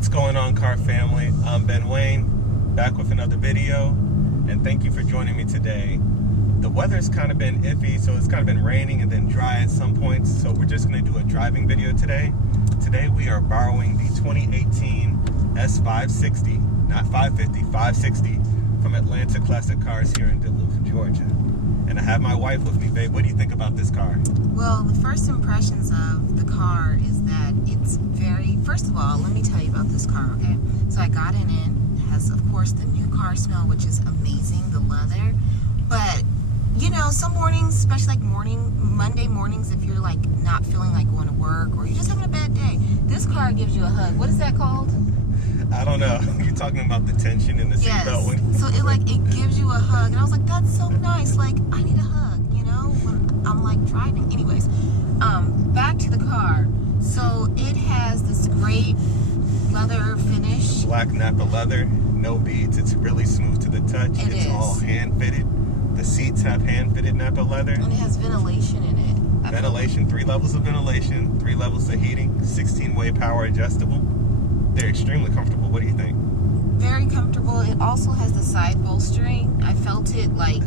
What's going on, car family? I'm Ben Wayne, back with another video, and thank you for joining me today. The weather's kind of been iffy, so it's kind of been raining and then dry at some points, so we're just going to do a driving video today. Today we are borrowing the 2018 S560, not 550, 560, from Atlanta Classic Cars here in Duluth, Georgia. And I have my wife with me. Babe, what do you think about this car? Well, the first impressions of the car is that it's very, first of all, let me tell you about this car, okay? So I got it in. It has, of course, the new car smell, which is amazing, the leather. But, you know, some mornings, especially like Monday mornings, if you're like not feeling like going to work or you're just having a bad day, this car gives you a hug. What is that called? I don't know. You're talking about the tension in the seatbelt. Yes. So it gives you a hug, and I was like, that's so nice. Like, I need a hug, you know, when I'm like driving. Anyways, back to the car. So it has this great leather finish. Black Napa leather, no beads. It's really smooth to the touch. It's all hand fitted. The seats have hand fitted Napa leather. And it has ventilation in it. Ventilation, 3 levels of ventilation, 3 levels of heating, 16-way power adjustable. They're extremely comfortable. What do you think? Very comfortable. It also has the side bolstering. I felt it like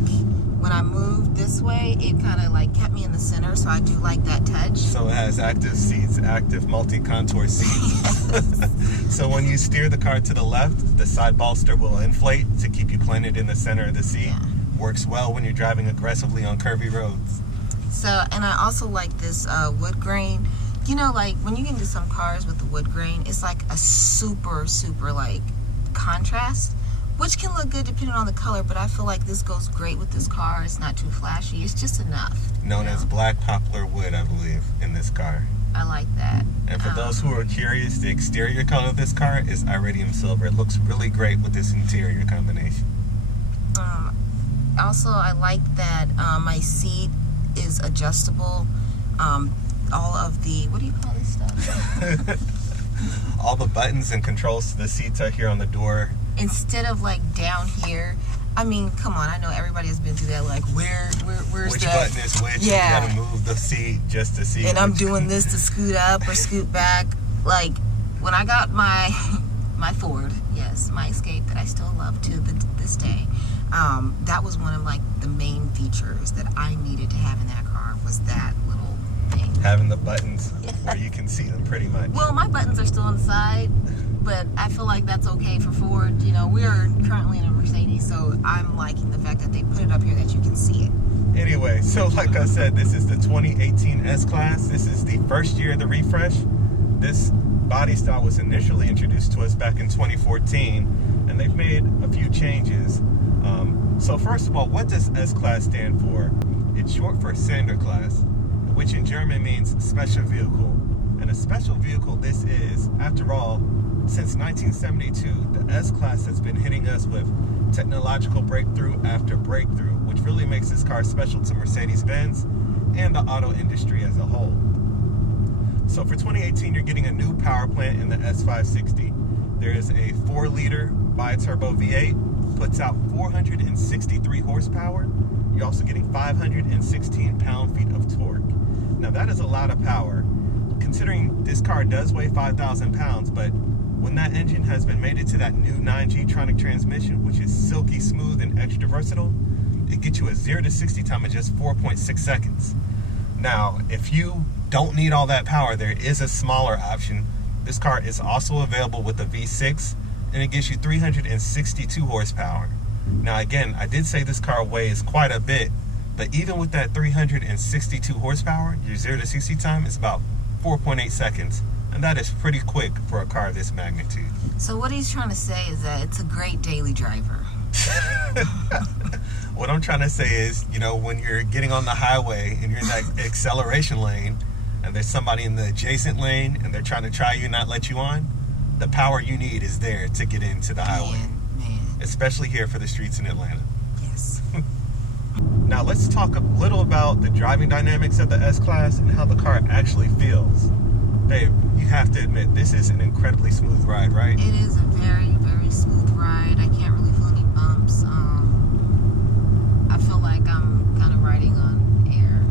when I moved this way, it kind of like kept me in the center, so I do like that touch. So it has active seats, active multi-contour seats. Yes. So when you steer the car to the left, the side bolster will inflate to keep you planted in the center of the seat. Yeah. Works well when you're driving aggressively on curvy roads. So, and I also like this wood grain. You know, like when you get into some cars with the wood grain, it's like a super like contrast, which can look good depending on the color, but I feel like this goes great with this car. It's not too flashy. It's just enough. Known as black poplar wood, I believe, in this car. I like that. And for those who are curious, the exterior color of this car is iridium silver. It looks really great with this interior combination. Also, I like that my seat is adjustable. All of the, what do you call this stuff? All the buttons and controls to the seats are here on the door. Instead of like down here. I mean, come on, I know everybody has been through that, like where's which that? Button is which? Yeah. You gotta move the seat just to see. And I'm doing this to scoot up or scoot back. Like when I got my Ford, yes, my Escape that I still love to this day. That was one of like the main features that I needed to have in that car, was that little thing. Having the buttons where you can see them pretty much. Well, my buttons are still on the side, but I feel like that's okay for Ford. You know, we are currently in a Mercedes, so I'm liking the fact that they put it up here that you can see it. Anyway, so like I said, this is the 2018 S-Class. This is the first year of the refresh. This body style was initially introduced to us back in 2014, and they've made a few changes. So first of all, what does S-Class stand for? It's short for Sonderklasse, which in German means special vehicle. And a special vehicle this is. After all, since 1972, the S-Class has been hitting us with technological breakthrough after breakthrough, which really makes this car special to Mercedes-Benz and the auto industry as a whole. So for 2018, you're getting a new power plant in the S560. There is a 4-liter bi-turbo V8, puts out 463 horsepower. You're also getting 516 pound-feet of torque. Now that is a lot of power, considering this car does weigh 5,000 pounds, but when that engine has been mated to that new 9G-tronic transmission, which is silky smooth and extra versatile, it gets you a 0 to 60 time in just 4.6 seconds. Now, if you don't need all that power, there is a smaller option. This car is also available with a V6, and it gives you 362 horsepower. Now again, I did say this car weighs quite a bit, but even with that 362 horsepower, your 0 to 60 time is about 4.8 seconds, and that is pretty quick for a car of this magnitude. So what he's trying to say is that it's a great daily driver. What I'm trying to say is, you know, when you're getting on the highway and you're in that acceleration lane, and there's somebody in the adjacent lane and they're trying to try you and not let you on, the power you need is there to get into the highway. Man. Especially here for the streets in Atlanta. Yes. Now let's talk a little about the driving dynamics of the S-Class and how the car actually feels. Babe, you have to admit, this is an incredibly smooth ride, right? It is a very smooth ride. I can't really feel any bumps. I feel like I'm kind of riding on air.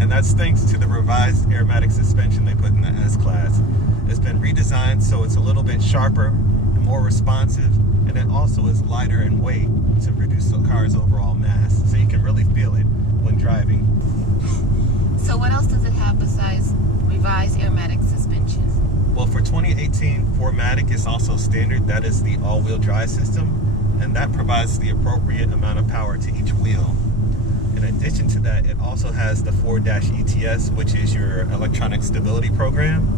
And that's thanks to the revised aromatic suspension they put in the S-Class. It's been redesigned so it's a little bit sharper and more responsive, and it also is lighter in weight to reduce the car's overall mass, so you can really feel it when driving. So what else does it have besides revised aromatic suspension? Well, for 2018, 4MATIC is also standard. That is the all-wheel drive system, and that provides the appropriate amount of power to each wheel. In addition to that, it also has the 4-ETS, which is your electronic stability program,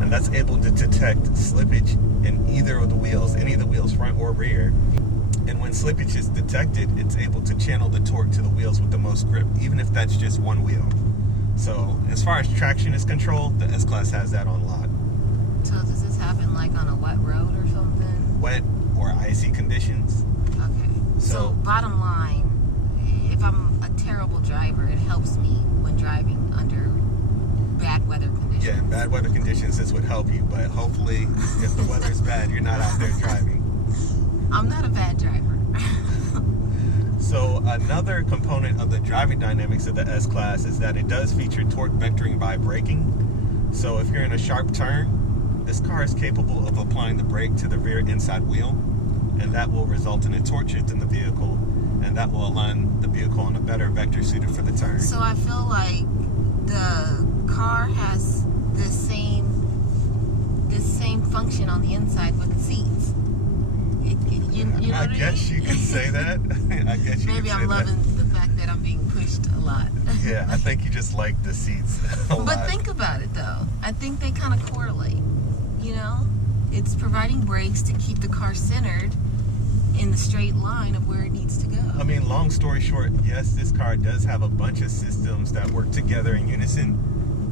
and that's able to detect slippage in either of the wheels, any of the wheels, front or rear. And when slippage is detected, it's able to channel the torque to the wheels with the most grip, even if that's just one wheel. So as far as traction is controlled, the S-Class has that on lock. So does this happen like on a wet road or something? Wet or icy conditions. Okay. So bottom line, if I'm a terrible driver, it helps me when driving under bad weather conditions. Yeah, in bad weather conditions, this would help you, but hopefully if the weather's bad, you're not out there driving. I'm not a bad driver. So another component of the driving dynamics of the S-Class is that it does feature torque vectoring by braking. So if you're in a sharp turn, this car is capable of applying the brake to the rear inside wheel, and that will result in a torque shift in the vehicle, and that will align the vehicle on a better vector suited for the turn. So I feel like the car has the same function on the inside with the seats. You know I guess you could say that. I guess you Maybe could say I'm loving that. the fact that I'm being pushed a lot. Yeah, I think you just like the seats a lot. But think about it though. I think they kind of correlate. You know, it's providing brakes to keep the car centered in the straight line of where it needs to go. I mean, long story short, yes, this car does have a bunch of systems that work together in unison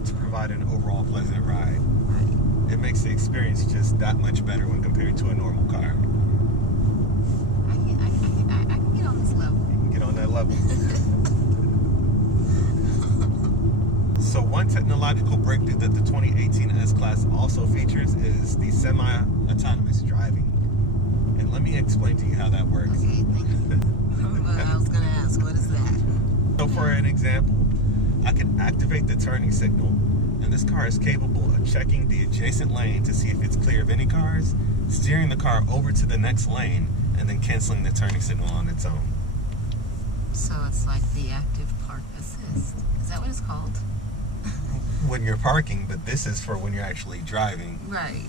to provide an overall pleasant ride. Right. It makes the experience just that much better when compared to a normal car. I can get on this level. You can get on that level. So one technological breakthrough that the 2018 S-Class also features is the semi-autonomous driving. And let me explain to you how that works. Okay, thank you. I was going to ask, what is that? So for an example, I can activate the turning signal, and this car is capable of checking the adjacent lane to see if it's clear of any cars, steering the car over to the next lane, and then canceling the turning signal on its own. So it's like the active park assist. Is that what it's called? When you're parking, but this is for when you're actually driving. Right.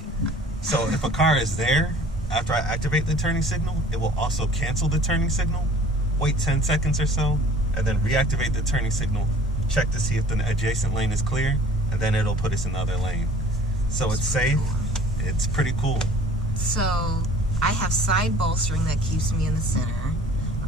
So if a car is there, after I activate the turning signal, it will also cancel the turning signal, wait 10 seconds or so, and then reactivate the turning signal, check to see if the adjacent lane is clear, and then it'll put us in the other lane. So it's safe. Cool. It's pretty cool. So I have side bolstering that keeps me in the center.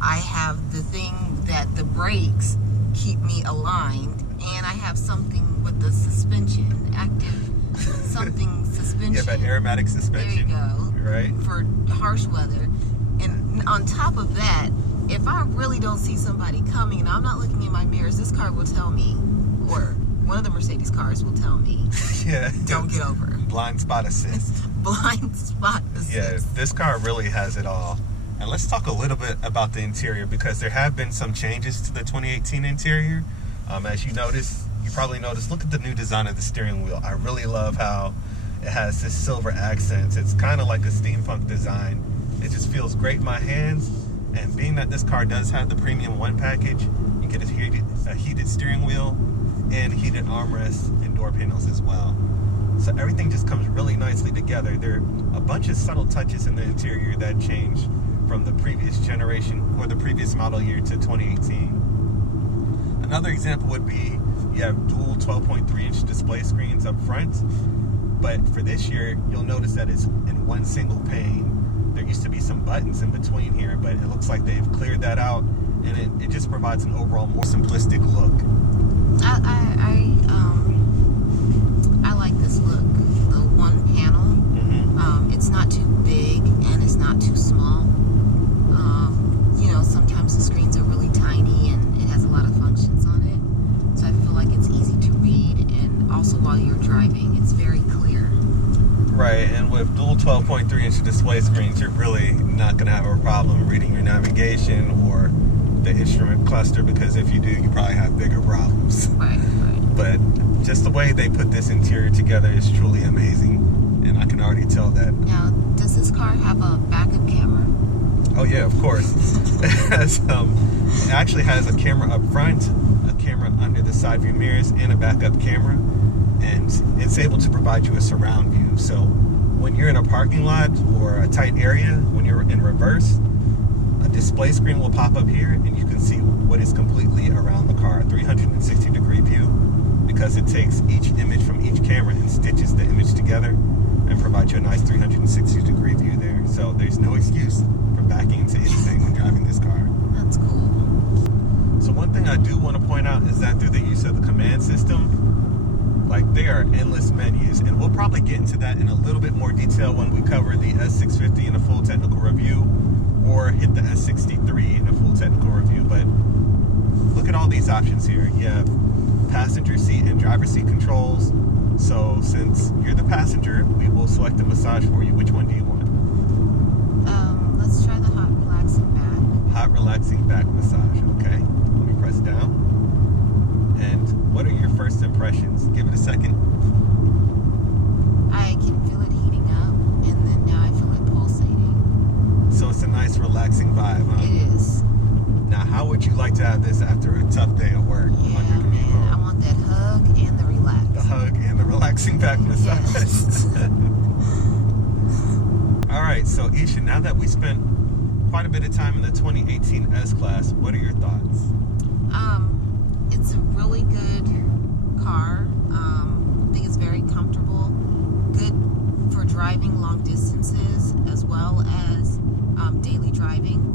I have the thing that the brakes keep me aligned, and I have something with the suspension, active something suspension. Yeah, but aromatic suspension. There you go. Right. For harsh weather. And on top of that, if I really don't see somebody coming and I'm not looking in my mirrors, this car will tell me, or one of the Mercedes cars will tell me, Yeah. don't get over. Blind spot assist. Blind spot assist. Yeah, this car really has it all. And let's talk a little bit about the interior, because there have been some changes to the 2018 interior. As you probably noticed, look at the new design of the steering wheel. I really love how it has this silver accents. It's kind of like a steampunk design. It just feels great in my hands. And being that this car does have the Premium 1 package, you get a heated steering wheel and heated armrests and door panels as well. So everything just comes really nicely together. There are a bunch of subtle touches in the interior that change from the previous generation or the previous model year to 2018. Another example would be you have dual 12.3-inch display screens up front, but for this year, you'll notice that it's in one single pane. There used to be some buttons in between here, but it looks like they've cleared that out, and it just provides an overall more simplistic look. I like this look. The one panel. Mm-hmm. It's not too big and it's not too small. You know, sometimes the screens are really tiny and it has a lot of functions on it. So I feel like it's easy to read, and also while you're driving, it's very clear. Right, and with dual 12.3-inch display screens, you're really not going to have a problem reading your navigation or the instrument cluster, because if you do, you probably have bigger problems. Right. But Just the way they put this interior together is truly amazing, and I can already tell that. Now, does this car have a backup camera? Oh yeah, of course. It actually has a camera up front, a camera under the side view mirrors, and a backup camera, and it's able to provide you a surround view. So when you're in a parking lot or a tight area, when you're in reverse, a display screen will pop up here, and you can see what is completely around the car, a 360-degree view, because it takes each image from each camera and stitches the image together and provides you a nice 360-degree view there. So there's no excuse for backing into anything when driving this car. That's cool. So one thing I do want to point out is that through the use of the command system, like, there are endless menus, and we'll probably get into that in a little bit more detail when we cover the S650 in a full technical review, or hit the S63 in a full technical review. But look at all these options here. You have passenger seat and driver seat controls. So since you're the passenger, we will select a massage for you. Which one do you want? Let's try the hot relaxing back. Hot relaxing back massage. Okay, let me press down. And what are your first impressions? Give it a second. I can feel it heating up, and then now I feel it pulsating. So it's a nice relaxing vibe, huh? It is. Now, how would you like to have this after a tough day at work? Yeah, on your commute man. home? I want that hug and the relax. The hug and the relaxing back massage. Yes. All right, so Isha, now that we spent quite a bit of time in the 2018 S-Class, what are your thoughts? It's a really good car. I think it's very comfortable. Good for driving long distances as well as daily driving.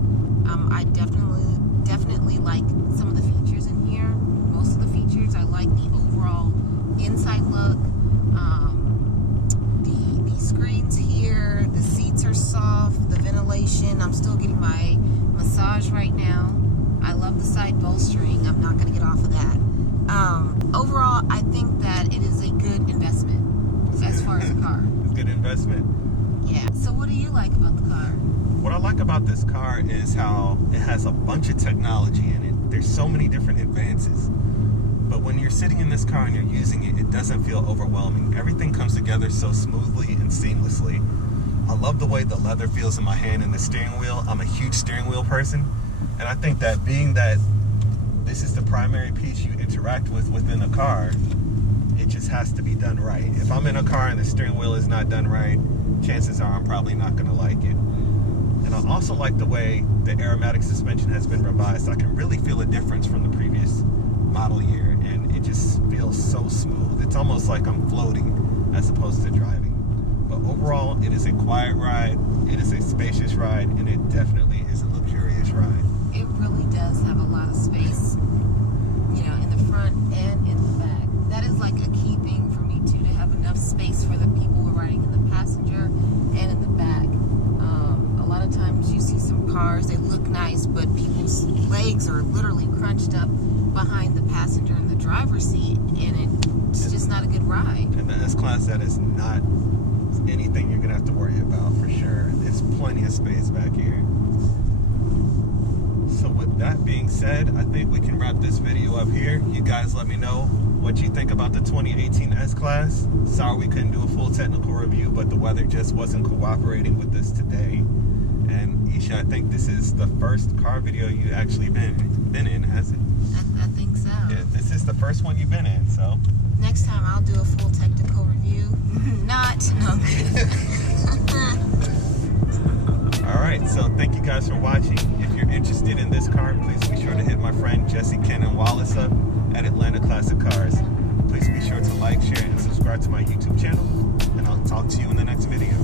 I definitely like some of the features in here. Most of the features. I like the overall inside look. The screens here, the seats are soft, the ventilation. I'm still getting my massage right now. I love the side bolstering. I'm not going to get off of that. Overall, I think that it is a good investment as far as a car. It's a good investment. Yeah. So what do you like about the car? What I like about this car is how it has a bunch of technology in it. There's so many different advances. But when you're sitting in this car and you're using it, it doesn't feel overwhelming. Everything comes together so smoothly and seamlessly. I love the way the leather feels in my hand and the steering wheel. I'm a huge steering wheel person. And I think that being that this is the primary piece you interact with within a car, it just has to be done right. If I'm in a car and the steering wheel is not done right, chances are I'm probably not going to like it. And I also like the way the aromatic suspension has been revised. I can really feel a difference from the previous model year, and it just feels so smooth. It's almost like I'm floating as opposed to driving. But overall, it is a quiet ride, it is a spacious ride, and it definitely is a luxurious ride. It really does have a lot of space, you know, in the front and in the back. That is like a key thing for me too, to have enough space for the people who are riding in the passenger and in the back. A lot of times you see some cars, they look nice, but people's legs are literally crunched up behind the passenger in the driver's seat, and it's just not a good ride. And the S-Class, that is not anything you're going to have to worry about for sure. There's plenty of space back here. So with that being said, I think we can wrap this video up here. You guys let me know what you think about the 2018 S-Class. Sorry we couldn't do a full technical review, but the weather just wasn't cooperating with us today. And Isha, I think this is the first car video you actually been in, has it? I think so. Yeah, this is the first one you've been in, so. Next time I'll do a full technical review. No. All right, so thank you guys for watching. If you're interested in this car, please be sure to hit my friend Jesse Cannon Wallace up at Atlanta Classic Cars. Please be sure to like, share, and subscribe to my YouTube channel, and I'll talk to you in the next video.